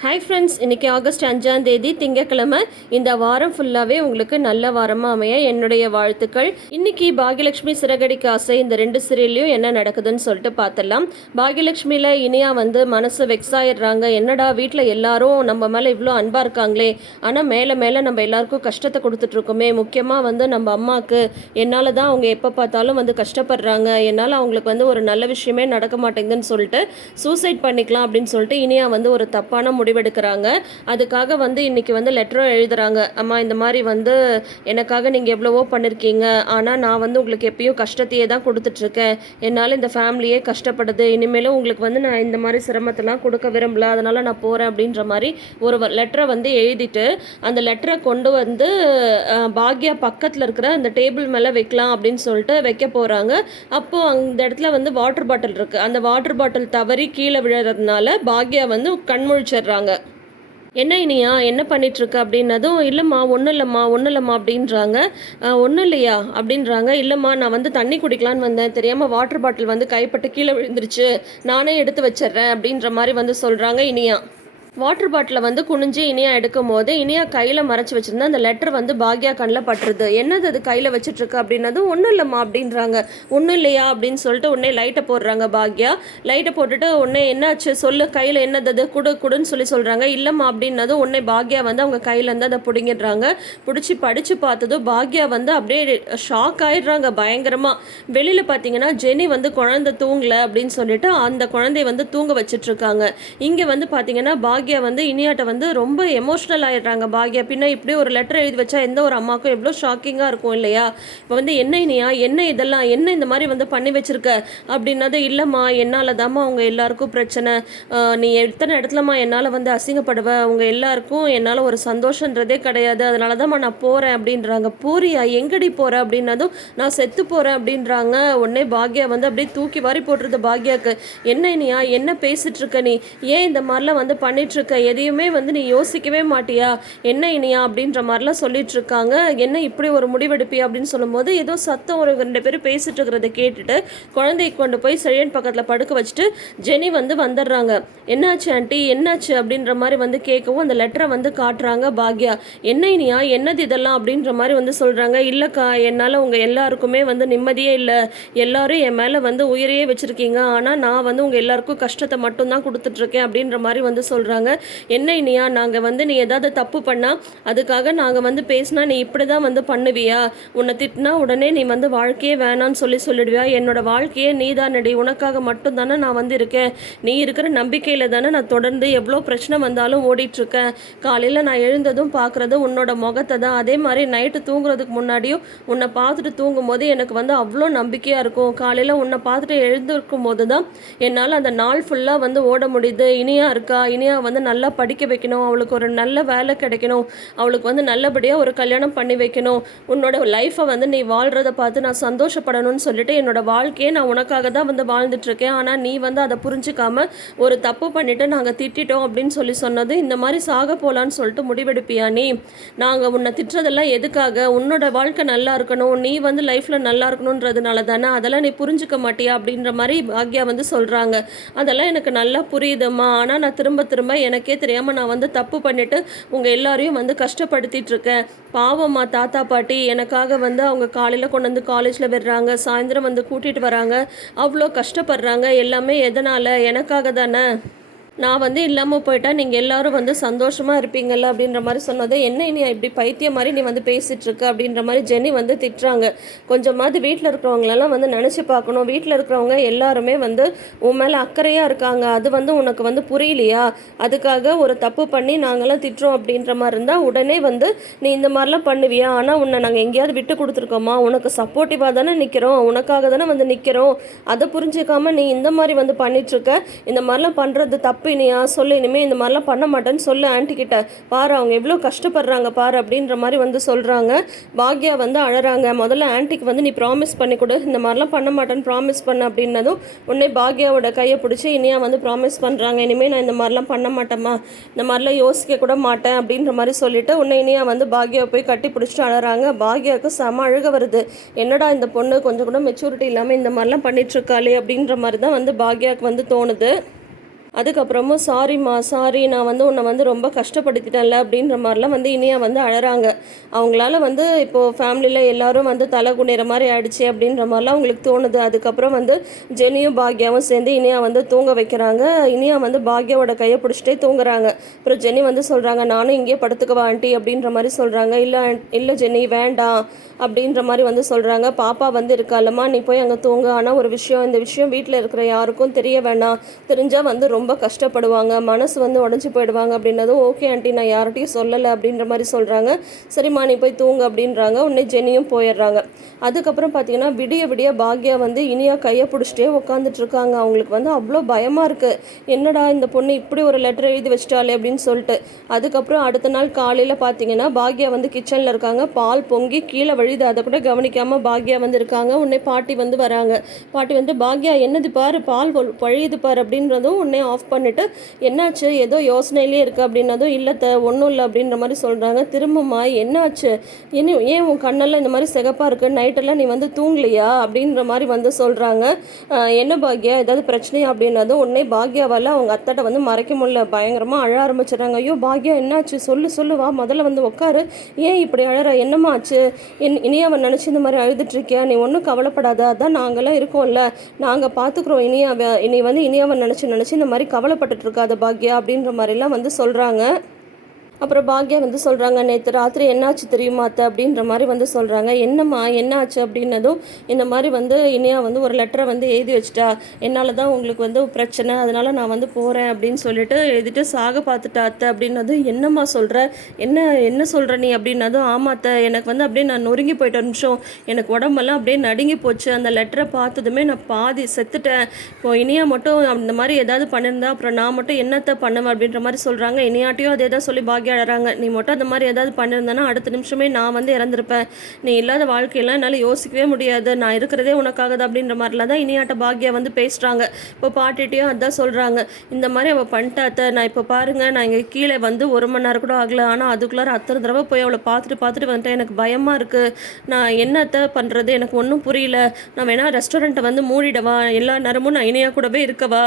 Hi friends இன்றைக்கி August அஞ்சாம் தேதி திங்கக்கிழமை இந்த வாரம் ஃபுல்லாகவே உங்களுக்கு நல்ல வாரமாக அமைய என்னுடைய வாழ்த்துக்கள். இன்னைக்கு பாகியலட்சுமி சிறகடிக்கு ஆசை. இந்த ரெண்டு சீரியல்லையும் என்ன நடக்குதுன்னு சொல்லிட்டு பார்த்துடலாம் பாகியலட்சுமியில் இனியா வந்து மனசு வெக்ஸ் ஆயிடுறாங்க. என்னடா வீட்டில் எல்லாரும் நம்ம மேலே இவ்வளோ அன்பாக இருக்காங்களே. ஆனால் மேலே மேலே நம்ம எல்லாருக்கும் கஷ்டத்தை கொடுத்துட்ருக்கோமே முக்கியமாக வந்து நம்ம அம்மாவுக்கு என்னால் தான் அவங்க எப்போ பார்த்தாலும் வந்து கஷ்டப்படுறாங்க. என்னால் அவங்களுக்கு வந்து ஒரு நல்ல விஷயமே நடக்க மாட்டேங்குதுன்னு சொல்லிட்டு சூசைட் பண்ணிக்கலாம் அப்படின்னு சொல்லிட்டு இனியா வந்து ஒரு தப்பான முடிவெடுக்கிறாங்க. அதுக்காக வந்து இன்னைக்கு வந்து லெட்டரும் எழுதுறாங்க. அம்மா இந்த மாதிரி வந்து எனக்காக நீங்கள் எவ்வளவோ பண்ணியிருக்கீங்க ஆனால் நான் வந்து உங்களுக்கு எப்பயும் கஷ்டத்தையே தான் கொடுத்துட்ருக்கேன். என்னால் இந்த ஃபேமிலியே கஷ்டப்படுது. இனிமேலும் உங்களுக்கு வந்து நான் இந்த மாதிரி சிரமத்தெல்லாம் கொடுக்க விரும்பல. அதனால் நான் போகிறேன் அப்படின்ற மாதிரி ஒரு லெட்டரை வந்து எழுதிட்டு அந்த லெட்டரை கொண்டு வந்து பாக்யா பக்கத்தில் இருக்கிற அந்த டேபிள் மேலே வைக்கலாம் அப்படின்னு சொல்லிட்டு வைக்க போகிறாங்க அப்போது அந்த இடத்துல வந்து வாட்டர் பாட்டில் இருக்குது அந்த வாட்டர் பாட்டில் தவறி கீழே விழுறதுனால பாக்யா வந்து கண்முழிச்சிடுறாங்க என்ன இனியா? என்ன பண்ணிகிட்ருக்க அப்படின்னதும் இல்லைம்மா ஒன்றும் இல்லைம்மா ஒன்றும் இல்லைம்மா அப்படின்றாங்க. ஒன்றும் இல்லையா? அப்படின்றாங்க. இல்லைம்மா நான் வந்து தண்ணி குடிக்கலான்னு வந்தேன். தெரியாமல் வாட்டர் பாட்டில் வந்து கைப்பட்டு கீழே விழுந்துருச்சு. நானே எடுத்து வச்சிடுறேன் அப்படின்ற மாதிரி வந்து சொல்கிறாங்க இனியா. வாட்டர் பாட்டிலை வந்து குனிஞ்சு இனியா எடுக்கும் போது இனியா கையில் மறைச்சி வச்சிருந்தா அந்த லெட்டர் வந்து பாக்யா கண்ணில் பட்டுருது. என்னது அது கையில் வச்சுட்ருக்கு அப்படின்னதும் ஒன்றும் இல்லைம்மா அப்படின்றாங்க. ஒன்றும் இல்லையா? அப்படின்னு சொல்லிட்டு உடனே லைட்டை போடுறாங்க பாக்யா. லைட்டை போட்டுட்டு உடனே என்னாச்சு? சொல்லு கையில் என்னது அது? குடு குடுன்னு சொல்லி சொல்கிறாங்க இல்லைம்மா அப்படின்னதும் உடனே பாக்யா வந்து அவங்க கையிலேருந்து அதை பிடுங்கிடுறாங்க. பிடிச்சி படித்து பார்த்ததும் பாக்யா வந்து அப்படியே ஷாக் ஆயிடுறாங்க பயங்கரமாக வெளியில் பார்த்தீங்கன்னா ஜெனி வந்து குழந்தை தூங்கலை அப்படின்னு சொல்லிட்டு அந்த குழந்தைய வந்து தூங்க வச்சுட்ருக்காங்க. இங்கே வந்து பார்த்தீங்கன்னா பாக்யா வந்து இனியாட்ட வந்து ரொம்ப எமோஷ்னல் ஆயிடுறாங்க. பாக்யா பின்ன இப்படி ஒரு லெட்டர் எழுதி வச்சா எந்த ஒரு அம்மாவுக்கும் எவ்வளோ ஷாக்கிங்காக இருக்கும் இல்லையா? இப்போ வந்து என்ன இனியா? என்ன இதெல்லாம்? என்ன இந்த மாதிரி வந்து பண்ணி வச்சிருக்க? அப்படின்னது இல்லைம்மா என்னால் தாம்மா அவங்க எல்லாருக்கும் பிரச்சனை. நீ எத்தனை இடத்துலம்மா என்னால் வந்து அசிங்கப்படுவ? அவங்க எல்லாருக்கும் என்னால் ஒரு சந்தோஷன்றதே கிடையாது. அதனால தான்மா நான் போகிறேன் அப்படின்றாங்க. போறியா எங்கடி போகிற அப்படின்னதும் நான் செத்து போகிறேன் அப்படின்றாங்க. உடனே பாக்யா வந்து அப்படியே தூக்கி வாரி போட்டுருது பாக்யாவுக்கு என்ன இனியா? என்ன பேசிட்டு இருக்க நீ? ஏன் இந்த மாதிரிலாம் வந்து பண்ணிட்டு இருக்க எதையுமே வந்து நீ யோசிக்கவே மாட்டியா? என்ன இனியா அப்படின்ற மாதிரிலாம் சொல்லிட்டு இருக்காங்க என்ன இப்படி ஒரு முடிவெடுப்பியா அப்படின்னு சொல்லும்போது ஏதோ சத்தம் ஒரு ரெண்டு பேரும் பேசிட்டு இருக்கிறத கேட்டுட்டு குழந்தையை கொண்டு போய் செழியன் பக்கத்தில் படுக்க வச்சுட்டு ஜெனி வந்து வந்துடுறாங்க. என்னாச்சு ஆண்டி? என்னாச்சு? அப்படின்ற மாதிரி வந்து கேட்கவும் அந்த லெட்டரை வந்து காட்டுறாங்க பாக்யா. என்ன இனியா? என்னது இதெல்லாம்? அப்படின்ற மாதிரி வந்து சொல்கிறாங்க இல்லைக்கா என்னால் உங்கள் எல்லாருக்குமே வந்து நிம்மதியே இல்லை. எல்லாரும் என் மேலே வந்து உயிரையே வச்சுருக்கீங்க. ஆனால் நான் வந்து உங்கள் எல்லாருக்கும் கஷ்டத்தை மட்டும்தான் கொடுத்துட்ருக்கேன். அப்படின்ற மாதிரி வந்து சொல்கிறாங்க என்ன இனியா நாங்கள் வந்து நீ ஏதாவது தப்பு பண்ணால் அதுக்காக நாங்கள் வந்து பேசினா நீ இப்படி தான் வந்து பண்ணுவியா? உன்னை திட்டினா உடனே நீ வந்து வாழ்க்கையே வேணான்னு சொல்லி சொல்லிடுவியா? என்னோட வாழ்க்கையே நீ நடி உனக்காக மட்டும் தானே நான் வந்து இருக்கேன். நீ இருக்கிற நம்பிக்கையில் தானே நான் தொடர்ந்து எவ்வளோ பிரச்சனை வந்தாலும் ஓடிட்டுருக்கேன். காலையில் நான் எழுந்ததும் பார்க்குறதும் உன்னோட முகத்தை தான். அதே மாதிரி நைட்டு தூங்குறதுக்கு முன்னாடியும் உன்னை பார்த்துட்டு தூங்கும்போது எனக்கு வந்து அவ்வளோ நம்பிக்கையாக இருக்கும். காலையில் உன்னை பார்த்துட்டு எழுந்திருக்கும் போது தான் என்னால் அந்த நாள் ஃபுல்லாக வந்து ஓட முடியுது. இனியா இருக்கா? இனியா வந்து நல்லா படிக்க வைக்கணும். அவளுக்கு ஒரு நல்ல வேலை கிடைக்கணும். அவளுக்கு வந்து நல்லபடியாக ஒரு கல்யாணம் பண்ணி வைக்கணும். உன்னோட லைஃப்பை வந்து நீ வாழ்கிறத பார்த்து நான் சந்தோஷப்படணும்னு சொல்லிட்டு என்னோட வாழ்க்கையை நான் உனக்காக தான் வந்து வாழ்ந்துட்டுருக்கேன். ஆனால் நீ வந்து அதை புரிஞ்சுக்காமல் ஒரு தப்பு பண்ணிவிட்டு நாங்கள் திட்டிட்டோம் அப்படின்னு சொல்லி சொன்னது இந்த மாதிரி சாக போகலான்னு சொல்லிட்டு முடிவெடுப்பியா நீ? நாங்கள் உன்னை திட்டுறதெல்லாம் எதுக்காக? உன்னோட வாழ்க்கை நல்லா இருக்கணும். நீ வந்து லைஃப்பில் நல்லா இருக்கணுன்றதுனால தானே அதெல்லாம் நீ புரிஞ்சுக்க மாட்டியா அப்படின்ற மாதிரி பாக்யா வந்து சொல்கிறாங்க அதெல்லாம் எனக்கு நல்லா புரியுதும்மா. ஆனால் நான் திரும்ப திரும்ப எனக்கே தெரியாமல் நான் வந்து தப்பு பண்ணிவிட்டு உங்கள் எல்லாரையும் வந்து கஷ்டப்படுத்திட்டு இருக்கேன் பாவம்மா தாத்தா பாட்டி எனக்காக வந்து அவங்க காலையில் கொண்டு வந்து காலேஜில் விடுறாங்க சாயந்தரம் வந்து கூட்டிகிட்டு வராங்க. அவ்வளோ கஷ்டப்படுறாங்க. எல்லாமே எதனால்? எனக்காக தானே? நான் வந்து இல்லாமல் போயிட்டா நீங்கள் எல்லாரும் வந்து சந்தோஷமாக இருப்பீங்கள்ல அப்படின்ற மாதிரி சொன்னது. என்ன நீ இப்படி பைத்தியம் மாதிரி நீ வந்து பேசிகிட்ருக்க அப்படின்ற மாதிரி ஜெனி வந்து திட்டுறாங்க. கொஞ்சமாவது வீட்டில் இருக்கிறவங்களெல்லாம் வந்து நினச்சி பார்க்கணும். வீட்டில் இருக்கிறவங்க எல்லாருமே வந்து உன் மேலே அக்கறையாக இருக்காங்க. அது வந்து உனக்கு வந்து புரியலையா? அதுக்காக ஒரு தப்பு பண்ணி நாங்களாம் திட்டுறோம் அப்படின்ற மாதிரி இருந்தால் உடனே வந்து நீ இந்த மாதிரிலாம் பண்ணுவியா? ஆனால் உன்னை நாங்கள் எங்கேயாவது விட்டு கொடுத்துருக்கோமா? உனக்கு சப்போர்ட்டிவாக தானே நிற்கிறோம் உனக்காக தானே வந்து நிற்கிறோம் அதை புரிஞ்சுக்காம நீ இந்த மாதிரி வந்து பண்ணிகிட்ருக்க இந்த மாதிரிலாம் பண்ணுறது தப்பு இனியா சொல்லு இனிமேல் இந்த மாதிரிலாம் பண்ண மாட்டேன்னு சொல்லு ஆன்ட்டி கிட்ட. பாரு அவங்க எவ்வளோ கஷ்டப்படுறாங்க பாரு அப்படின்ற மாதிரி வந்து சொல்கிறாங்க பாக்யா வந்து அழறாங்க. முதல்ல ஆன்ட்டிக்கு வந்து நீ ப்ராமிஸ் பண்ணி கொடு. இந்த மாதிரிலாம் பண்ண மாட்டேன்னு ப்ராமிஸ் பண்ண அப்படின்னதும் உடனே பாக்யாவோட கையை பிடிச்சி இனியா வந்து ப்ராமிஸ் பண்ணுறாங்க இனிமேல் நான் இந்த மாதிரிலாம் பண்ண மாட்டேம்மா. இந்த மாதிரிலாம் யோசிக்க கூட மாட்டேன் அப்படின்ற மாதிரி சொல்லிட்டு உன்னை இனியா வந்து பாக்யாவை போய் கட்டி பிடிச்சிட்டு அழறாங்க. பாக்யாவுக்கு செம அழுக வருது. என்னடா இந்த பொண்ணு? கொஞ்சம் கூட மெச்சூரிட்டி இல்லாமல் இந்த மாதிரிலாம் பண்ணிட்டு இருக்காளே அப்படின்ற மாதிரி தான் வந்து பாக்யாவுக்கு வந்து தோணுது. அதுக்கப்புறமும் சாரிம்மா சாரி நான் வந்து உன்னை வந்து ரொம்ப கஷ்டப்படுத்திட்டேன்ல அப்படின்ற மாதிரிலாம் வந்து இனியா வந்து அழறாங்க. அவங்களால வந்து இப்போது ஃபேமிலியில் எல்லாரும் வந்து தலை குனிற மாதிரி ஆயிடுச்சு அப்படின்ற மாதிரிலாம் அவங்களுக்கு தோணுது. அதுக்கப்புறம் வந்து ஜெனியும் பாக்யாவும் சேர்ந்து இனியா வந்து தூங்க வைக்கிறாங்க. இனியா வந்து பாக்யாவோட கையை பிடிச்சிட்டே தூங்குறாங்க. அப்புறம் ஜெனி வந்து சொல்கிறாங்க நானும் இங்கேயே படுத்துக்கவா ஆண்டி அப்படின்ற மாதிரி சொல்கிறாங்க இல்லை இல்லை ஜெனி வேண்டாம் அப்படின்ற மாதிரி வந்து சொல்கிறாங்க பாப்பா வந்து இருக்காலம்மா நீ போய் அங்கே தூங்க. ஆனால் ஒரு விஷயம் இந்த விஷயம் வீட்டில் இருக்கிற யாருக்கும் தெரிய வேணாம். தெரிஞ்சால் வந்து ரொம்ப ரொம்ப கஷ்டப்படுவாங்க மனசு வந்து உடஞ்சி போயிடுவாங்க அப்படின்னதும் ஓகே ஆண்டி நான் யார்கிட்டையும் சொல்லலை அப்படின்ற மாதிரி சொல்கிறாங்க சரிம்மா நீ போய் தூங்க அப்படின்றாங்க. உடனே ஜெனியும் போயிடுறாங்க. அதுக்கப்புறம் பார்த்தீங்கன்னா விடிய விடிய பாக்யா வந்து இனியா கையை பிடிச்சிட்டே உட்காந்துட்டு இருக்காங்க. அவங்களுக்கு வந்து அவ்வளோ பயமாக இருக்குது என்னடா இந்த பொண்ணு இப்படி ஒரு லெட்டர் எழுதி வச்சிட்டாலே அப்படின்னு சொல்லிட்டு. அதுக்கப்புறம் அடுத்த நாள் காலையில் பார்த்தீங்கன்னா பாக்யா வந்து கிச்சனில் இருக்காங்க. பால் பொங்கி கீழே வழிது அதை கூட கவனிக்காமல் பாக்யா வந்து இருக்காங்க. உடனே பாட்டி வந்து வராங்க. பாட்டி வந்து பாக்யா என்னது பாரு பால் வ- வழியுது பாரு அப்படின்றதும் உடனே ஆஃப் பண்ணிட்டு என்னாச்சு? ஏதோ யோசனையிலே இருக்கு அப்படின்னதும் இல்லத்த ஒன்றும் இல்லை அப்படின்ற மாதிரி சொல்கிறாங்க திரும்பமா என்னாச்சு? என்ன ஏன் உன் கண்ணெல்லாம் இந்த மாதிரி சிகப்பாக இருக்குது நைட்டெல்லாம் நீ வந்து தூங்கலையா? அப்படின்ற மாதிரி வந்து சொல்கிறாங்க என்ன பாக்யா? ஏதாவது பிரச்சனையா? அப்படின்னதும் உடனே பாக்யாவால் அவங்க அத்தாட்ட வந்து மறைக்க முடியல. பயங்கரமாக அழ ஆரம்பிச்சிடுறாங்க. ஐயோ பாக்யா என்னாச்சு? சொல்லு சொல்லு வா முதல்ல வந்து உட்காரு ஏன் இப்படி அழற? என்னம்மா ஆச்சு? என் இனியாவை நினச்சி இந்த மாதிரி அழுதுட்ருக்கியா நீ ஒன்றும் கவலைப்படாத. அதான் நாங்களாம் இருக்கோம்ல. நாங்கள் பார்த்துக்குறோம் இனியாவை. இனி வந்து இனியாவை நினச்சி நினச்சி இந்த மாதிரி கவலைப்பட்டுட்டு இருக்காத பாக்யா அப்படின்ற மாதிரிலாம் வந்து சொல்கிறாங்க அப்புறம் பாக்யா வந்து சொல்கிறாங்க நேற்று ராத்திரி என்னாச்சு தெரியுமா அத்தை? அப்படின்ற மாதிரி வந்து சொல்கிறாங்க என்னம்மா என்னாச்சு? அப்படின்னதும் இந்த மாதிரி வந்து இனியா வந்து ஒரு லெட்டரை வந்து எழுதி வச்சிட்டா என்னால் தான் உங்களுக்கு வந்து பிரச்சனை அதனால் நான் வந்து போகிறேன் அப்படின்னு சொல்லிட்டு எழுதிட்டு சாக பார்த்துட்டா அத்தை அப்படின்னதும் என்னம்மா சொல்கிற என்ன என்ன சொல்கிற நீ? அப்படின்னதும் ஆமா அத்தை எனக்கு வந்து அப்படியே நான் நொறுங்கி போயிட்ட நிமிஷம் எனக்கு உடம்பெல்லாம் அப்படியே நடுங்கி போச்சு. அந்த லெட்டரை பார்த்ததுமே நான் பாதி செத்துட்டேன். இப்போ இனியா மட்டும் அந்த மாதிரி ஏதாவது பண்ணியிருந்தா அப்புறம் நான் மட்டும் என்னத்தை பண்ணுவேன்? அப்படின்ற மாதிரி சொல்கிறாங்க இனியாட்டையும் அதே தான் சொல்லி பாக்யா அழறாங்க நீ மட்டும் அந்த மாதிரி ஏதாவது பண்ணியிருந்தேன்னா அடுத்த நிமிஷமே நான் வந்து இறந்துருப்பேன். நீ இல்லாத வாழ்க்கையெல்லாம் என்னால் யோசிக்கவே முடியாது. நான் இருக்கிறதே உனக்காக தான் அப்படின்ற மாதிரிலாம் தான் இனியாட்ட பாக்யா வந்து பேசுகிறாங்க இப்போ பாட்டிட்டையும் அதான் சொல்கிறாங்க இந்த மாதிரி அவள் பண்ணிட்டாத்த நான் இப்போ பாருங்கள் நான் இங்கே கீழே வந்து ஒரு மணி நேரம் கூட ஆகலை. ஆனால் அதுக்குள்ளார அத்தனை தடவை போய் அவளை பார்த்துட்டு பார்த்துட்டு வந்துட்டேன் எனக்கு பயமாக இருக்குது நான் என்னத்த பண்ணுறது எனக்கு ஒன்றும் புரியல. நான் வேணால் ரெஸ்டாரண்ட்டை வந்து மூடிடவா? எல்லா நேரமும் நான் இனியா கூடவே இருக்கவா?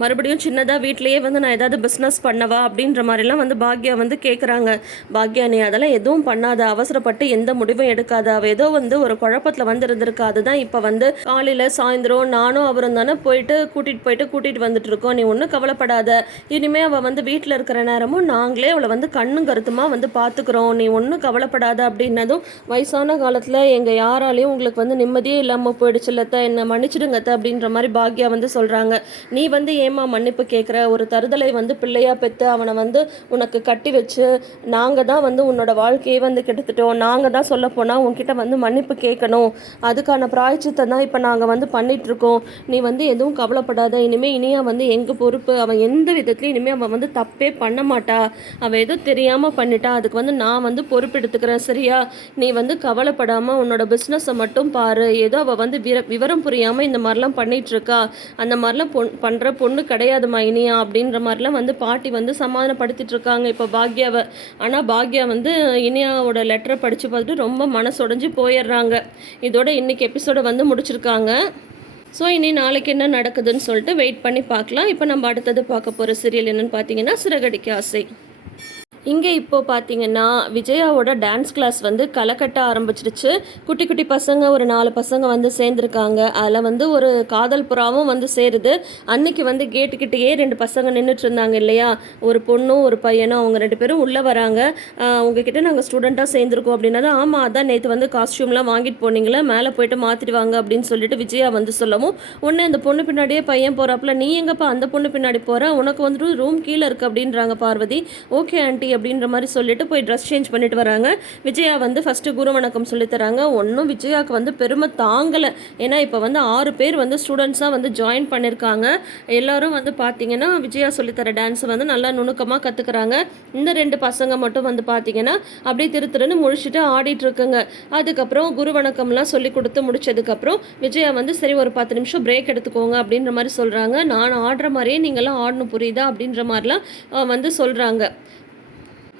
மறுபடியும் சின்னதாக வீட்லேயே வந்து நான் ஏதாவது பிஸ்னஸ் பண்ணவா அப்படின்ற மாதிரிலாம் வந்து பாக்யா வந்து கேட்குறாங்க பாக்யா நீ அதெல்லாம் எதுவும் பண்ணாத. அவசரப்பட்டு எந்த முடிவும் எடுக்காத. அவள் ஏதோ வந்து ஒரு குழப்பத்தில் வந்து இருந்திருக்கா அதுதான் இப்போ வந்து காலையில் சாயந்தரம் நானும் அவரும் தானே போயிட்டு கூட்டிகிட்டு போயிட்டு கூட்டிகிட்டு வந்துட்டு இருக்கோம். நீ ஒன்றும் கவலைப்படாத. இனிமேல் அவள் வந்து வீட்டில் இருக்கிற நேரமும் நாங்களே அவளை வந்து கண்ணும் கருத்துமாக வந்து பார்த்துக்குறோம் நீ ஒன்றும் கவலைப்படாத அப்படின்னதும் வயசான காலத்தில் எங்கள் யாராலையும் உங்களுக்கு வந்து நிம்மதியே இல்லாமல் போயிடுச்சு இல்லத்த என்னை மன்னிச்சிடுங்கத்த அப்படின்ற மாதிரி பாக்யா வந்து சொல்கிறாங்க நீ வந்து ஏமா மன்னிப்பு கேட்குற ஒரு தருதலை வந்து பிள்ளையா பெற்று அவனை வந்து உனக்கு கட்டி வச்சு நாங்கள் தான் வந்து உன்னோட வாழ்க்கையை வந்து கெடுத்துட்டோம். நாங்கள் தான் சொல்ல போனால் உன்கிட்ட வந்து மன்னிப்பு கேட்கணும் அதுக்கான பிராய்ச்சித்தை தான் இப்போ நாங்கள் வந்து பண்ணிகிட்ருக்கோம் நீ வந்து எதுவும் கவலைப்படாத. இனிமேல் இனியா வந்து எங்கள் பொறுப்பு? அவன் எந்த விதத்துலையும் இனிமேல் அவன் வந்து தப்பே பண்ண மாட்டா. அவள் ஏதோ தெரியாமல் பண்ணிட்டா. அதுக்கு வந்து நான் வந்து பொறுப்பு எடுத்துக்கிறேன். சரியா? நீ வந்து கவலைப்படாமல் உன்னோட பிஸ்னஸை மட்டும் பாரு. ஏதோ அவள் வந்து விர விவரம் புரியாமல் இந்த மாதிரிலாம் பண்ணிகிட்ருக்கா அந்த மாதிரிலாம் பொன் பண்ணுற பொண்ணு கிடையாதுமா இனியா அப்படின்ற மாதிரிலாம் வந்து பாட்டி வந்து சமாதானப்படுத்திட்டு இருக்காங்க இப்போ பாக்யாவை. ஆனால் பாக்யா வந்து இனியாவோட லெட்டரை படித்து பார்த்துட்டு ரொம்ப மனசுடைஞ்சு போயிடுறாங்க. இதோட இன்னைக்கு எபிசோடை வந்து முடிச்சிருக்காங்க. ஸோ இனி நாளைக்கு என்ன நடக்குதுன்னு சொல்லிட்டு வெயிட் பண்ணி பார்க்கலாம். இப்போ நம்ம அடுத்தது பார்க்க போகிற சீரியல் என்னென்னு பார்த்தீங்கன்னா சிறகடிக்க ஆசை. இங்கே இப்போ பார்த்தீங்கன்னா விஜயாவோட டான்ஸ் கிளாஸ் வந்து களைக்கட்ட ஆரம்பிச்சிருச்சு. குட்டி குட்டி பசங்க ஒரு நாலு பசங்க வந்து சேர்ந்துருக்காங்க. அதில் வந்து ஒரு காதல் புறாவும் வந்து சேருது. அன்னைக்கு வந்து கேட்டுக்கிட்டேயே ரெண்டு பசங்க நின்றுட்டு இருந்தாங்க இல்லையா? ஒரு பொண்ணும் ஒரு பையனும் அவங்க ரெண்டு பேரும் உள்ளே வராங்க. உங்ககிட்ட நாங்கள் ஸ்டூடெண்ட்டாக சேர்ந்துருக்கோம் அப்படின்னா ஆமாம் அதான் நேற்று வந்து காஸ்டியூம்லாம் வாங்கிட்டு போனீங்களே மேலே போயிட்டு மாற்றிட்டு வாங்க அப்படின்னு சொல்லிட்டு விஜயா வந்து சொல்லவும் உடனே அந்த பொண்ணு பின்னாடியே பையன் போகிறாப்புல நீ எங்கப்பா அந்த பொண்ணு பின்னாடி போகிற உனக்கு வந்துட்டு ரூம் கீழே இருக்குது அப்படின்றாங்க பார்வதி. ஓகே ஆண்டி அப்படின்ற மாதிரி சொல்லிட்டு போய் ட்ரெஸ் சேஞ்ச் பண்ணிட்டு வராங்க. விஜயா வந்து ஃபஸ்ட்டு குரு வணக்கம் சொல்லித் தராங்க. ஒன்றும் விஜயாவுக்கு வந்து பெருமை தாங்கலை. ஏன்னா இப்போ வந்து ஆறு பேர் வந்து ஸ்டூடெண்ட்ஸாக வந்து ஜாயின் பண்ணியிருக்காங்க எல்லோரும் வந்து பார்த்தீங்கன்னா விஜயா சொல்லித்தர டான்ஸை வந்து நல்லா நுணுக்கமாக கற்றுக்குறாங்க இந்த ரெண்டு பசங்க மட்டும் வந்து பார்த்தீங்கன்னா அப்படியே திரு திருன்னு முழிச்சிட்டு ஆடிட்டுருக்குங்க அதுக்கப்புறம் குரு வணக்கம்லாம் சொல்லி கொடுத்து முடிச்சதுக்கப்புறம் விஜயா வந்து சரி ஒரு பத்து நிமிஷம் பிரேக் எடுத்துக்கோங்க அப்படின்ற மாதிரி சொல்கிறாங்க நான் ஆடுற மாதிரியே நீங்களாம் ஆடணும் புரியுதா? அப்படின்ற மாதிரிலாம் வந்து சொல்கிறாங்க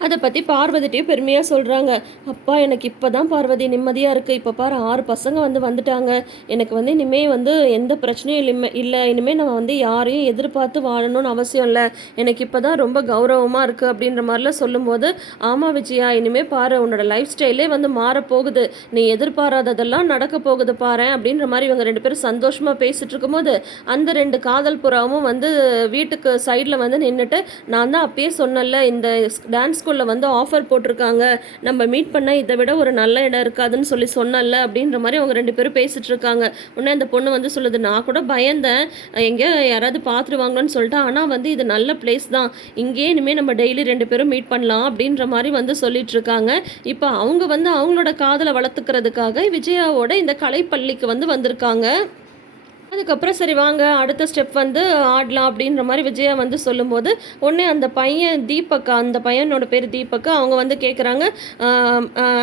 அதை பற்றி பார்வதிட்டையும் பெருமையாக சொல்கிறாங்க அப்பா எனக்கு இப்போ தான் பார்வதி நிம்மதியாக இருக்குது இப்போ பாரு ஆறு பசங்க வந்து வந்துட்டாங்க. எனக்கு வந்து இனிமேல் வந்து எந்த பிரச்சனையும் இல்லை இல்லை. இனிமேல் நம்ம வந்து யாரையும் எதிர்பார்த்து வாழணும்னு அவசியம் இல்லை. எனக்கு இப்போ தான் ரொம்ப கௌரவமாக இருக்குது அப்படின்ற மாதிரிலாம் சொல்லும்போது ஆமாம் விஜயா இனிமேல் பாரு உன்னோட லைஃப் ஸ்டைலே வந்து மாறப்போகுது நீ எதிர்பாராததெல்லாம் நடக்க போகுது பாரு. அப்படின்ற மாதிரி இவங்க ரெண்டு பேரும் சந்தோஷமாக பேசிட்டு இருக்கும்போது அந்த ரெண்டு காதல் புறாவும் வந்து வீட்டுக்கு சைடில் வந்து நின்றுட்டு நான் தான் அப்பயே சொன்னல இந்த டான்ஸ் ஸ்கூலில் வந்து ஆஃபர் போட்டிருக்காங்க. நம்ம மீட் பண்ண இதை விட ஒரு நல்ல இடம் இருக்காதுன்னு சொல்லி சொன்னல அப்படின்ற மாதிரி அவங்க ரெண்டு பேரும் பேசிட்டு இருக்காங்க. உடனே அந்த பொண்ணு வந்து சொல்லுது நான் கூட பயந்தேன். எங்கேயோ யாராவது பார்த்துருவாங்கன்னு சொல்லிட்டு ஆனால் வந்து இது நல்ல பிளேஸ் தான். இங்கேயே இனிமேல் நம்ம டெய்லி ரெண்டு பேரும் மீட் பண்ணலாம் அப்படின்ற மாதிரி வந்து சொல்லிட்டு இருக்காங்க. இப்போ அவங்க வந்து அவங்களோட காதலை வளர்த்துக்கிறதுக்காக விஜயாவோட இந்த கலைப்பள்ளிக்கு வந்து வந்திருக்காங்க. அதுக்கப்புறம் சரி வாங்க அடுத்த ஸ்டெப் வந்து ஆடலாம் அப்படின்ற மாதிரி விஜயா வந்து சொல்லும்போது உடனே அந்த பையன் தீபக் அந்த பையனோட பேர் தீபக் அவங்க வந்து கேட்குறாங்க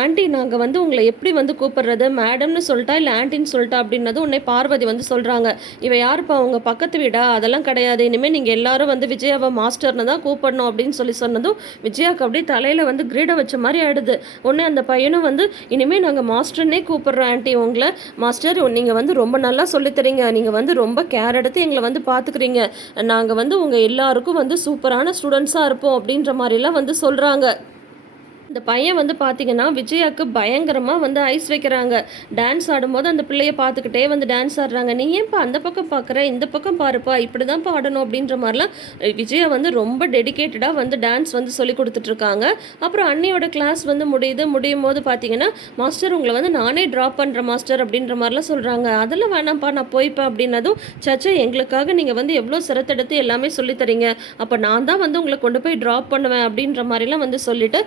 ஆண்டி நாங்கள் வந்து உங்களை எப்படி வந்து கூப்பிடுறது? மேடம்னு சொல்லிட்டா இல்லை ஆண்டின்னு சொல்லிட்டா? அப்படின்னது உடனே பார்வதி வந்து சொல்கிறாங்க இவ யாருப்பா? உங்கள் பக்கத்து வீடா? அதெல்லாம் கிடையாது. இனிமேல் நீங்கள் எல்லாரும் வந்து விஜயாவை மாஸ்டர்னு தான் கூப்பிடணும் அப்படின்னு சொல்லி சொன்னதும் விஜயாவுக்கு அப்படியே தலையில் வந்து கிரீடம் வச்ச மாதிரி ஆயிடுது. உடனே அந்த பையனும் வந்து இனிமேல் நாங்கள் மாஸ்டர்னே கூப்பிடுறோம் ஆண்டி. உங்களை மாஸ்டர் நீங்கள் வந்து ரொம்ப நல்லா சொல்லித்தரீங்க. நீங்கள் வந்து ரொம்ப கேர் எடுத்து எங்களை வந்து பார்த்துக்கிறீங்க நாங்கள் வந்து உங்கள் எல்லாருக்கும் வந்து சூப்பரான ஸ்டூடெண்ட்ஸாக இருப்போம் அப்படின்ற மாதிரிலாம் வந்து சொல்கிறாங்க இந்த பையன் வந்து பார்த்தீங்கன்னா விஜயாவுக்கு பயங்கரமாக வந்து ஐஸ் வைக்கிறாங்க. டான்ஸ் ஆடும்போது அந்த பிள்ளைய பார்த்துக்கிட்டே வந்து டான்ஸ் ஆடுறாங்க. நீ ஏன்ப்பா அந்த பக்கம் பார்க்குற? இந்த பக்கம் பாருப்பா. இப்படி தான் பாடணும் அப்படின்ற மாதிரிலாம் விஜயா வந்து ரொம்ப டெடிக்கேட்டடாக வந்து டான்ஸ் வந்து சொல்லி கொடுத்துட்ருக்காங்க அப்புறம் அன்னையோட கிளாஸ் வந்து முடியுது. முடியும் போது பார்த்தீங்கன்னா மாஸ்டர் உங்களை வந்து நானே ட்ராப் பண்ணுற மாஸ்டர் அப்படின்ற மாதிரிலாம் சொல்கிறாங்க அதெல்லாம் வேணாம்ப்பா. நான் போய்ப்பேன் அப்படின்னதும் சச்சா எங்களுக்காக நீங்கள் வந்து எவ்வளோ சிரத்தெடுத்து எல்லாமே சொல்லித்தரீங்க. அப்போ நான் தான் வந்து உங்களை கொண்டு போய் ட்ராப் பண்ணுவேன் அப்படின்ற மாதிரிலாம் வந்து சொல்லிட்டு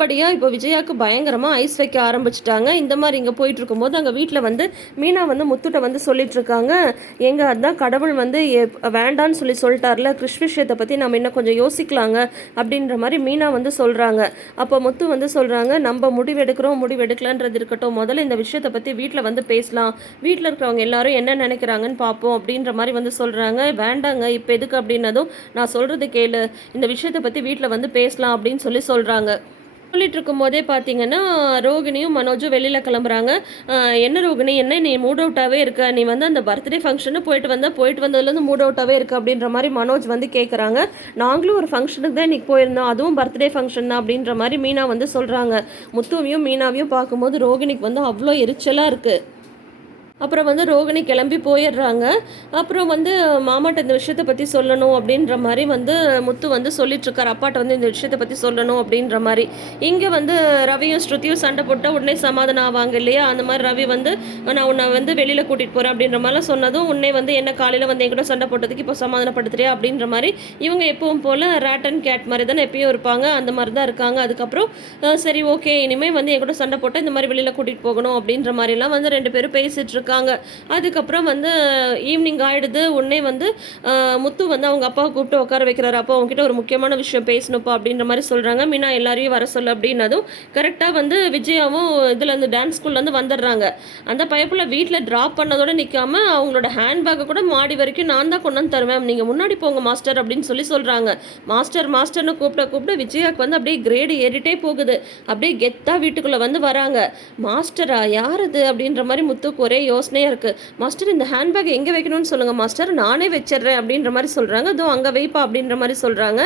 வம்படியாக இப்போ விஜயாவுக்கு பயங்கரமாக ஐஸ் வைக்க ஆரம்பிச்சிட்டாங்க. இந்த மாதிரி இங்கே போயிட்டு இருக்கும்போது அங்கே வீட்டில் வந்து மீனா வந்து முத்துட்ட வந்து சொல்லிட்டு இருக்காங்க. எங்க அதான் கடவுள் வந்து வேண்டான்னு சொல்லி சொல்லிட்டார்ல கிருஷ் விஷயத்தை பற்றி நம்ம இன்னும் கொஞ்சம் யோசிக்கலாங்க அப்படின்ற மாதிரி மீனா வந்து சொல்கிறாங்க அப்போ முத்து வந்து சொல்கிறாங்க நம்ம முடிவெடுக்கிறோம் முடிவெடுக்கலன்றது இருக்கட்டும். முதல்ல இந்த விஷயத்தை பற்றி வீட்டில் வந்து பேசலாம். வீட்டில் இருக்கிறவங்க எல்லாரும் என்ன நினைக்கிறாங்கன்னு பார்ப்போம் அப்படின்ற மாதிரி வந்து சொல்கிறாங்க வேண்டாங்க இப்போ எதுக்கு அப்படின்னதும் நான் சொல்கிறது கேளு. இந்த விஷயத்தை பற்றி வீட்டில் வந்து பேசலாம் அப்படின்னு சொல்லி சொல்கிறாங்க சொல்லிட்டு இருக்கும்போதே பார்த்தீங்கன்னா ரோகிணியும் மனோஜும் வெளியில் கிளம்புறாங்க. என்ன ரோகிணி? என்ன நீ மூட் அவுட்டாகவே இருக்க? நீ வந்து அந்த பர்த்டே ஃபங்க்ஷனு போயிட்டு வந்தால் போயிட்டு வந்ததுலேருந்து மூட் அவுட்டாகவே இருக்கு அப்படின்ற மாதிரி மனோஜ் வந்து கேட்குறாங்க நாங்களும் ஒரு ஃபங்க்ஷனுக்கு தான் இன்றைக்கி போயிருந்தோம். அதுவும் பர்த்டே ஃபங்க்ஷன் தான் அப்படின்ற மாதிரி மீனா வந்து சொல்கிறாங்க முத்துவையும் மீனாவையும் பார்க்கும்போது ரோகிணிக்கு வந்து அவ்வளோ எரிச்சலாக இருக்குது அப்புறம் வந்து ரோகிணி கிளம்பி போயிடுறாங்க. அப்புறம் வந்து மாமாட்ட இந்த விஷயத்தை பற்றி சொல்லணும் அப்படின்ற மாதிரி வந்து முத்து வந்து சொல்லிட்டுருக்கார். அப்பாட்ட வந்து இந்த விஷயத்தை பற்றி சொல்லணும் அப்படின்ற மாதிரி. இங்கே வந்து ரவியும் ஸ்ருதியும் சண்டை போட்டால் உடனே சமாதானம் ஆவாங்க இல்லையா? அந்த மாதிரி ரவி வந்து நான் உன்னை வந்து வெளியில் கூட்டிகிட்டு போகிறேன் அப்படின்ற மாதிரிலாம் சொன்னதும் உன்னை வந்து என்ன காலையில் வந்து என்கிட்ட சண்டை போட்டதுக்கு இப்போ சமாதானப்படுத்துறியா? அப்படின்ற மாதிரி இவங்க எப்பவும் போல் ரேட் அண்ட் கேட் மாதிரி தானே எப்பயும் இருப்பாங்க. அந்த மாதிரி தான் இருக்காங்க. அதுக்கப்புறம் சரி ஓகே இனிமேல் வந்து என் கூட சண்டை போட்டால் இந்த மாதிரி வெளியில் கூட்டிகிட்டு போகணும் அப்படின்ற மாதிரிலாம் வந்து ரெண்டு பேரும் பேசிகிட்டு இருக்காங்க. இருக்காங்க. அதுக்கப்புறம் வந்து ஈவினிங் ஆகிடுது உடனே வந்து முத்து வந்து அவங்க அப்பாவை கூப்பிட்டு உட்கார வைக்கிறாரு. அப்போ அவங்ககிட்ட ஒரு முக்கியமான விஷயம் பேசணுப்பா அப்படின்ற மாதிரி சொல்கிறாங்க மீனா எல்லாரையும் வர சொல்லு அப்படின்னதும் கரெக்டாக வந்து விஜயாவும் இதில் டான்ஸ் ஸ்கூல்லேருந்து வந்துடுறாங்க. அந்த பைப்பில் வீட்டில் ட்ராப் பண்ணதோட நிற்காம அவங்களோட ஹேண்ட்பேக்கை கூட மாடி வரைக்கும் நான் தான் கொண்டாந்து தருவேன். நீங்கள் முன்னாடி போங்க மாஸ்டர் அப்படின்னு சொல்லி சொல்கிறாங்க மாஸ்டர் மாஸ்டர்னு கூப்பிட கூப்பிட விஜயாவுக்கு வந்து அப்படியே கிரேடு ஏறிட்டே போகுது. அப்படியே கெத்தாக வீட்டுக்குள்ளே வந்து வராங்க. மாஸ்டரா யார் அது? அப்படின்ற மாதிரி முத்துக்கு ஒரே யோசனையாக இருக்குது மாஸ்டர் இந்த ஹேண்ட்பேக் எங்கே வைக்கணும்னு சொல்லுங்கள் மாஸ்டர் நானே வச்சிடுறேன் அப்படின்ற மாதிரி சொல்கிறாங்க அதோ அங்கே வைப்பா அப்படின்ற மாதிரி சொல்கிறாங்க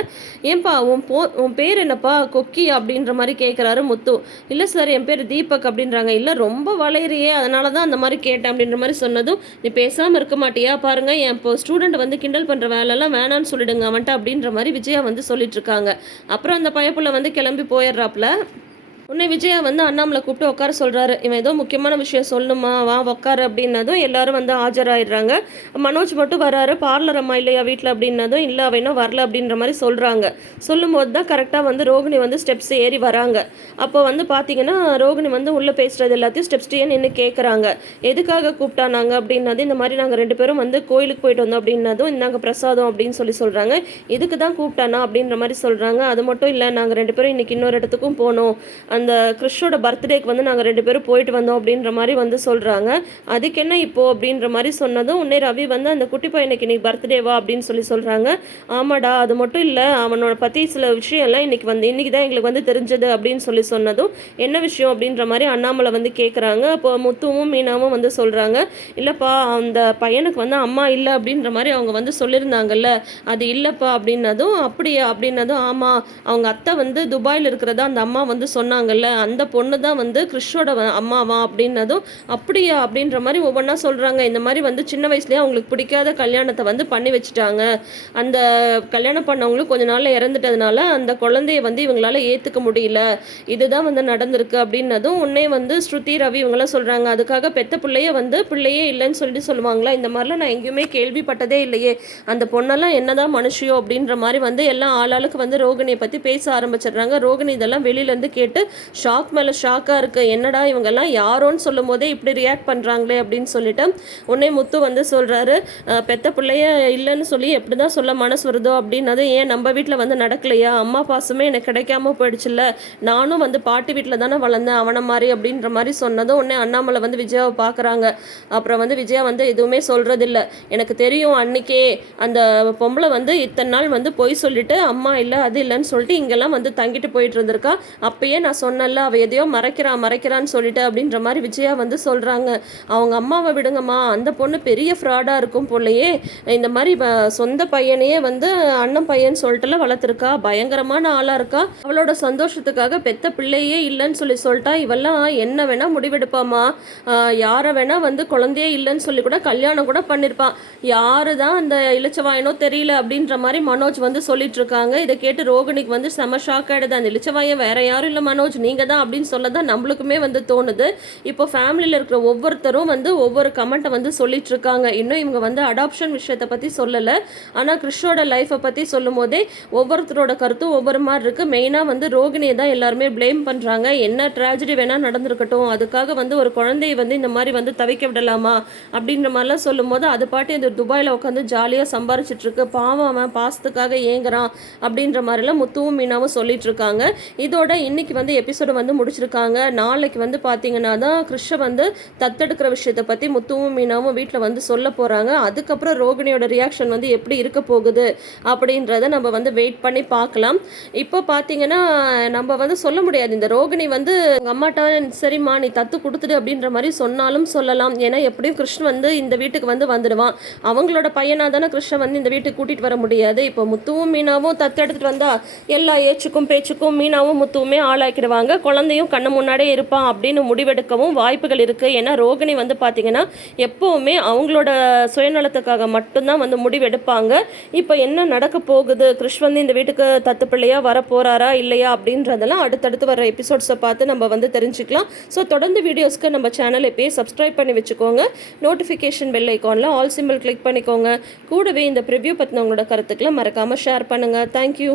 ஏன்பா உன் போ உன் பேர் என்னப்பா? கொக்கி அப்படின்ற மாதிரி கேட்குறாரு முத்து. இல்லை சார் என் பேர் தீபக் அப்படின்றாங்க. இல்லை ரொம்ப வளையறியே அதனால தான் அந்த மாதிரி கேட்டேன் அப்படின்ற மாதிரி சொன்னதும் நீ பேசாமல் இருக்க மாட்டியா? பாருங்கள் என் இப்போ ஸ்டூடெண்ட் வந்து கிண்டல் பண்ணுற வேலைலாம் வேணான்னு சொல்லிடுங்க அவன்ட்டு அப்படின்ற மாதிரி விஜயா வந்து சொல்லிட்டு இருக்காங்க. அப்புறம் அந்த பயப்புள்ள வந்து கிளம்பி போயிடுறாப்புல. உன்னை விஜயா வந்து அண்ணாமலை கூப்பிட்டு உட்கார சொல்கிறாரு இவன் ஏதோ முக்கியமான விஷயம் சொல்லணுமா? வா உட்காரு அப்படின்னதும் எல்லாரும் வந்து ஆஜராயிடுறாங்க. மனோஜ் மட்டும் வராரு. பார்லர் அம்மா இல்லையா வீட்டில் அப்படின்னதும் இல்லை அவன் வரல அப்படின்ற மாதிரி சொல்கிறாங்க சொல்லும்போது தான் கரெக்டாக வந்து ரோகிணி வந்து ஸ்டெப்ஸ் ஏறி வராங்க. அப்போ வந்து பார்த்தீங்கன்னா ரோகிணி வந்து உள்ளே பேசுகிறது எல்லாத்தையும் ஸ்டெப்ஸ்டையே நின்று கேட்குறாங்க எதுக்காக கூப்பிட்டானாங்க அப்படின்னது இந்த மாதிரி நாங்கள் ரெண்டு பேரும் வந்து கோயிலுக்கு போயிட்டு வந்தோம் அப்படின்னதும் இந்தாங்க பிரசாதம் அப்படின்னு சொல்லி சொல்கிறாங்க இதுக்கு தான் கூப்பிட்டானா அப்படின்ற மாதிரி சொல்கிறாங்க அது மட்டும் இல்லை நாங்கள் ரெண்டு பேரும் இன்னைக்கு இன்னொரு இடத்துக்கும் போனோம். அந்த கிறிஷோட பர்த்டேக்கு வந்து நாங்கள் ரெண்டு பேரும் போயிட்டு வந்தோம் அப்படின்ற மாதிரி வந்து சொல்கிறாங்க அதுக்கு என்ன இப்போது அப்படின்ற மாதிரி சொன்னதும் உன்னே ரவி வந்து அந்த குட்டி பையனுக்கு இன்னைக்கு பர்த்டேவா அப்படின்னு சொல்லி சொல்கிறாங்க ஆமாடா அது மட்டும் இல்லை அவனோட பற்றி சில விஷயம்லாம் இன்றைக்கி வந்து இன்றைக்கி தான் எங்களுக்கு வந்து தெரிஞ்சது அப்படின்னு சொல்லி சொன்னதும் என்ன விஷயம்? அப்படின்ற மாதிரி அண்ணாமலை வந்து கேட்குறாங்க அப்போ முத்துவும் மீனாவும் வந்து சொல்கிறாங்க இல்லைப்பா அந்த பையனுக்கு வந்து அம்மா இல்லை அப்படின்ற மாதிரி அவங்க வந்து சொல்லியிருந்தாங்கல்ல அது இல்லைப்பா அப்படின்னதும் அப்படியா அப்படின்னதும் ஆமாம் அவங்க அத்தை வந்து துபாயில் இருக்கிறதா அந்த அம்மா வந்து சொன்னாங்க. சொன்னாங்கல்ல அந்த பொண்ணு தான் வந்து கிறிஷோட வ- அம்மாவா அப்படின்னதும் அப்படியா அப்படின்ற மாதிரி ஒவ்வொன்றா சொல்கிறாங்க இந்த மாதிரி வந்து சின்ன வயசுலேயே அவங்களுக்கு பிடிக்காத கல்யாணத்தை வந்து பண்ணி வச்சுட்டாங்க. அந்த கல்யாணம் பண்ணவங்களும் கொஞ்ச நாளில் இறந்துட்டதுனால அந்த குழந்தைய வந்து இவங்களால ஏற்றுக்க முடியல. இதுதான் வந்து நடந்திருக்கு அப்படின்னதும் உன்னே வந்து ஸ்ருதி ரவி இவங்களாம் சொல்கிறாங்க அதுக்காக பெத்த பிள்ளைய வந்து பிள்ளையே இல்லைன்னு சொல்லிட்டு சொல்லுவாங்களா? இந்த மாதிரிலாம் நான் எங்கேயுமே கேள்விப்பட்டதே இல்லையே. அந்த பொண்ணெல்லாம் என்னதான் மனுஷியோ அப்படின்ற மாதிரி வந்து எல்லாம் ஆளாளுக்கு வந்து ரோகிணியை பற்றி பேச ஆரம்பிச்சிடுறாங்க. ரோகிணி இதெல்லாம் வெளியிலேருந்து கேட்டு ஷாக் மேலே ஷாக்காக இருக்குது என்னடா இவங்கெல்லாம் யாரோன்னு சொல்லும் போதே இப்படி ரியாக்ட் பண்ணுறாங்களே அப்படின்னு சொல்லிட்டு உன்னே முத்து வந்து சொல்கிறாரு பெத்த பிள்ளைய இல்லைன்னு சொல்லி எப்படி தான் சொல்ல மனசு வருதோ? அப்படின்னது ஏன் நம்ம வீட்டில் வந்து நடக்கலையா? அம்மா பாசமே எனக்கு கிடைக்காம போயிடுச்சுல்ல. நானும் வந்து பாட்டி வீட்டில் தானே வளர்ந்தேன். அவனை மாதிரி அப்படின்ற மாதிரி சொன்னதும் உடனே அண்ணாமலை வந்து விஜயாவை பார்க்குறாங்க அப்புறம் வந்து விஜயா வந்து எதுவுமே சொல்கிறதில்ல எனக்கு தெரியும் அன்னைக்கே அந்த பொம்பளை வந்து இத்தனை நாள் வந்து பொய் சொல்லிட்டு அம்மா இல்லை அது இல்லைன்னு சொல்லிட்டு இங்கெல்லாம் வந்து தங்கிட்டு போயிட்டு இருந்திருக்கா. அப்பயே நான் சொன்னல அவள் எதையோ மறைக்கிறா மறைக்கிறான்னு சொல்லிட்டு அப்படின்ற மாதிரி விஜயா வந்து சொல்கிறாங்க அவங்க அம்மாவை விடுங்கம்மா அந்த பொண்ணு பெரிய ஃப்ராடாக இருக்கும் போலயே இந்த மாதிரி வ- சொந்த பையனையே வந்து அண்ணன் பையன் சொல்லிட்டுல வளர்த்துருக்கா பயங்கரமான ஆளாக இருக்கா அவளோட சந்தோஷத்துக்காக பெத்த பிள்ளையே இல்லைன்னு சொல்லி சொல்லிட்டா இவெல்லாம் என்ன வேணா முடிவெடுப்பாமா யாரை வேணா வந்து குழந்தையே இல்லைன்னு சொல்லி கூட கல்யாணம் கூட பண்ணியிருப்பான் யாரு தான் அந்த இளிச்சவாயனோ தெரியல அப்படின்ற மாதிரி மனோஜ் வந்து சொல்லிட்டு இருக்காங்க. இதை கேட்டு ரோகிணிக்கு வந்து செம ஷாக் ஆயிடுது. அந்த இளிச்சவாயன் வேற யாரும் இல்லை மனோஜ். நீங்க தான் அப்படின்னு சொல்ல தான் நம்மளுக்குமே வந்து தோணுது. இப்போ ஃபேமிலியில் இருக்கிற ஒவ்வொருத்தரும் வந்து ஒவ்வொரு கமெண்ட்டை வந்து சொல்லிட்டு இருக்காங்க. இன்னும் இவங்க வந்து அடாப்ஷன் விஷயத்தை பற்றி சொல்லலை. ஆனால் கிறிஷோட லைஃப்பை பற்றி சொல்லும் போதே ஒவ்வொருத்தரோட கருத்தும் ஒவ்வொரு மாதிரி இருக்குது மெயினாக வந்து ரோகிணியை தான் எல்லாருமே ப்ளேம் பண்ணுறாங்க என்ன ட்ராஜடி வேணால் நடந்திருக்கட்டும். அதுக்காக வந்து ஒரு குழந்தையை வந்து இந்த மாதிரி வந்து தவிக்க விடலாமா? அப்படின்ற மாதிரிலாம் சொல்லும் போது அது பாட்டி இந்த துபாயில் உட்காந்து ஜாலியாக சம்பாரிச்சிட்ருக்கு பாவம் அவன் பாசத்துக்காக ஏங்குறான் அப்படின்ற மாதிரிலாம் முத்துவும் மீனாவும் சொல்லிட்டு இருக்காங்க. இதோட இன்னைக்கு வந்து எபிசோடு வந்து முடிச்சிருக்காங்க. நாளைக்கு வந்து பார்த்தீங்கன்னா தான் கிருஷ்ண வந்து தத்தெடுக்கிற விஷயத்தை பற்றி முத்துவும் மீனாவும் வீட்டில் வந்து சொல்ல போகிறாங்க அதுக்கப்புறம் ரோகிணியோட ரியாக்ஷன் வந்து எப்படி இருக்க போகுது அப்படின்றத நம்ம வந்து வெயிட் பண்ணி பார்க்கலாம். இப்போ பார்த்தீங்கன்னா நம்ம வந்து சொல்ல முடியாது. இந்த ரோகிணி வந்து உங்க அம்மாட்ட சரிம்மா நீ தத்து கொடுத்துடு அப்படின்ற மாதிரி சொன்னாலும் சொல்லலாம். ஏன்னா எப்படியும் கிருஷ்ணன் வந்து இந்த வீட்டுக்கு வந்து வந்துடுவான். அவங்களோட பையனாக தானே கிருஷ்ணன் வந்து இந்த வீட்டுக்கு கூட்டிகிட்டு வர முடியாது. இப்போ முத்துவும் மீனாவும் தத்து எடுத்துகிட்டு வந்தால் எல்லா ஏச்சுக்கும் பேச்சுக்கும் மீனாவும் முத்துவுமே ஆளாக்கிடுவாங்க. குழந்தையும் கண்ணு முன்னாடியே இருப்பான் அப்படின்னு முடிவெடுக்கவும் வாய்ப்புகள் இருக்குது ஏன்னா ரோகிணி வந்து பார்த்தீங்கன்னா எப்போவுமே அவங்களோட சுயநலத்துக்காக மட்டும்தான் வந்து முடிவெடுப்பாங்க. இப்போ என்ன நடக்க போகுது? கிருஷ் வந்து இந்த வீட்டுக்கு தத்து பிள்ளையா வர போகிறாரா இல்லையா அப்படின்றதெல்லாம் அடுத்தடுத்து வர எபிசோட்ஸை பார்த்து நம்ம வந்து தெரிஞ்சுக்கலாம். ஸோ தொடர்ந்து வீடியோஸ்க்கு நம்ம சேனல் இப்போயே சப்ஸ்கிரைப் பண்ணி வச்சுக்கோங்க. நோட்டிஃபிகேஷன் பெல் ஐக்கானில் ஆல் சிம்பிள் கிளிக் பண்ணிக்கோங்க. கூடவே இந்த ப்ரிவ்யூ பற்றின உங்களோட கருத்துக்களை மறக்காமல் ஷேர் பண்ணுங்கள் தேங்க்யூ